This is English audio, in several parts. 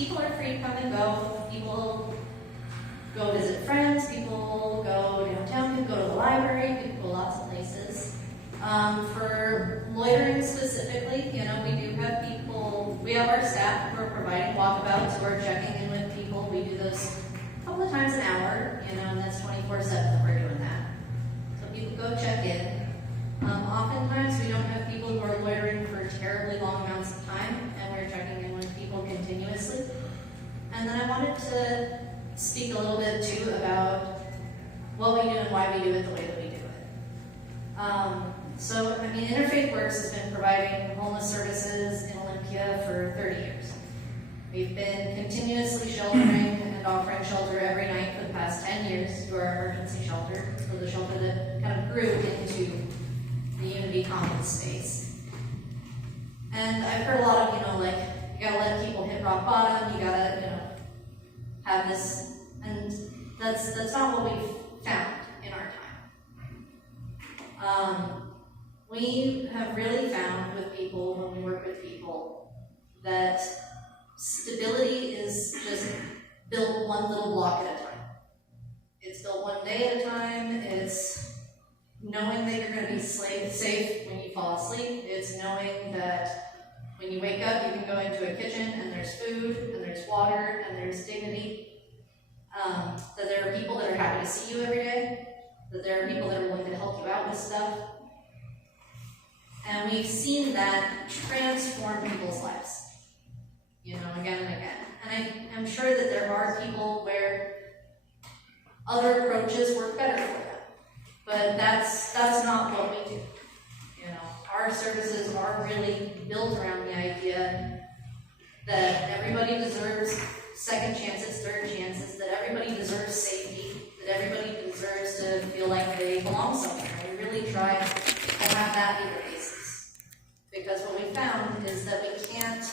people are free to come and go. People go visit friends, people go downtown, people go to the library, people go lots of places. For loitering specifically, you know, we do have people, we have our staff who are providing walkabouts, who are checking in with people. We do those a couple of times an hour, you know, and that's 24/7 that we're doing that. So people go check in. Oftentimes we don't have people who are loitering for terribly long amounts of time, and we're checking in with people continuously. And then I wanted to speak a little bit too about what we do and why we do it the way that we do it. So, I mean, Interfaith Works has been providing homeless services in Olympia for 30 years. We've been continuously sheltering and offering shelter every night for the past 10 years through our emergency shelter, so the shelter that kind of grew into the Unity Commons space. And I've heard a lot of, you know, like, you gotta let people hit rock bottom, you gotta, you know, have this, and that's not what we've found in our time. We have really found with people, when we work with people, that stability is just built one little block at a time. It's built one day at a time. It's knowing that you're going to be safe when you fall asleep. It's knowing that when you wake up, you can go into a kitchen and there's food and there's water and there's dignity. That there are people that are happy to see you every day. That there are people that are willing to help you out with stuff. And we've seen that transform people's lives, you know, again and again. And I'm sure that there are people where other approaches work better for them. But that's not what we do. You know, our services are really built around the idea that everybody deserves second chances, third chances, that everybody deserves safety, that everybody deserves to feel like they belong somewhere. We really try to have that be the basis. Because what we found is that we can't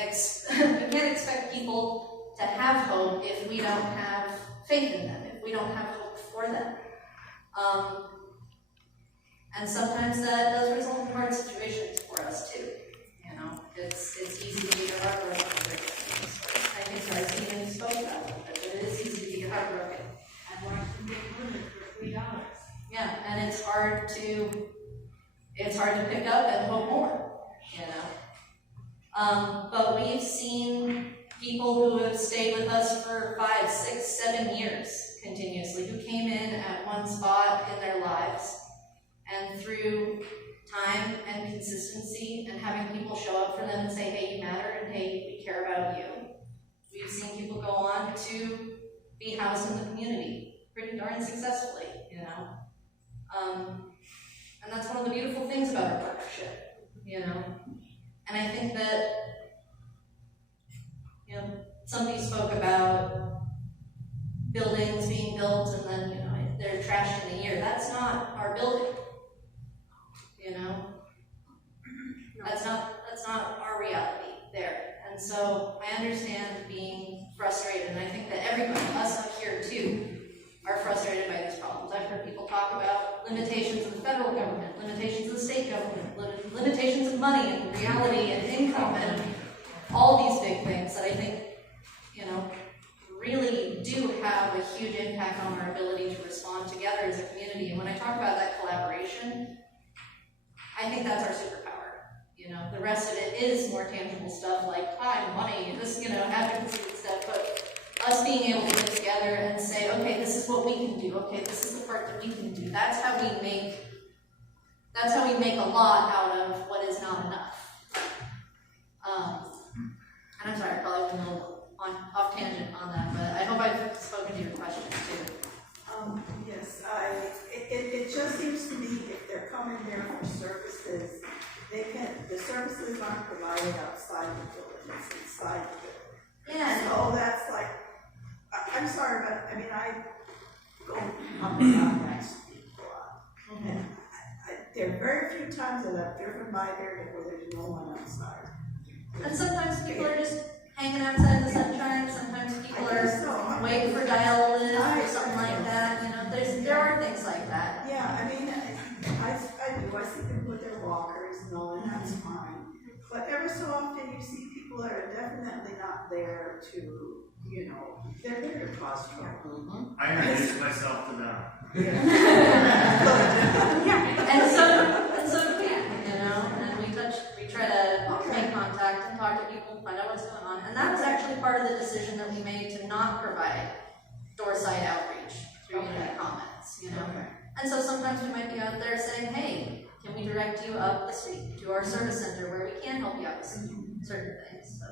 expect people to have hope if we don't have faith in them, if we don't have hope for them. And sometimes that does result in hard situations for us too. You know, it's easy to be heartbroken. I think Darcy even spoke about it, but it is easy to be heartbroken. I'd like to get women for $3. Yeah, and it's hard to pick up and hope more, you know. But we've seen people who have stayed with us for 5, 6, 7 years continuously, who came in at one spot in their lives, and through time and consistency and having people show up for them and say, hey, you matter, and hey, we care about you. We've seen people go on to be housed in the community pretty darn successfully, you know. And that's one of the beautiful things about our partnership, you know. And I think that, you know, somebody spoke about buildings being built and then, you know, they're trashed in a year. That's not our building, you know. That's not our reality there. And so I understand being frustrated, and I think that everybody, us up here too, are frustrated by these problems. I've heard people talk about limitations of the federal government, limitations of the state government, limitations of money and reality and income and all these big things that I think, you know, really do have a huge impact on our ability to respond together as a community. And when I talk about that collaboration, I think that's our superpower. You know, the rest of it is more tangible stuff like time, money, and this, you know, advocacy and stuff, but us being able to get together and say, okay, this is what we can do, okay, this is the part that we can do. That's how we make a lot out of what is not enough. And I'm sorry, I probably went a little off tangent on that, but I hope I've spoken to your questions too. Yes, it just seems to me if they're coming there for services, the services aren't provided outside the building, it's inside the building. Yeah. So that's like, I'm sorry, but I mean, I go up and down next to people a lot. Mm-hmm. And there are very few times that I've driven by there where there's no one outside. And sometimes people are just hanging outside in the sunshine, sometimes people are waiting for dial-in or something like that, you know, there are things like that. Yeah, I mean, I do, I see people with their walkers, and that's fine. But ever so often you see people that are definitely not there to, you know, they're there to cause trouble. I introduced myself to them. And so do we, you know, and we try to make contact and talk to people and find out what's going on. And that was actually part of the decision that we made to not provide door-side outreach through unit comments, you know. And so sometimes we might be out there saying, hey, can we direct you up the street to our service center where we can help you out with certain things, so.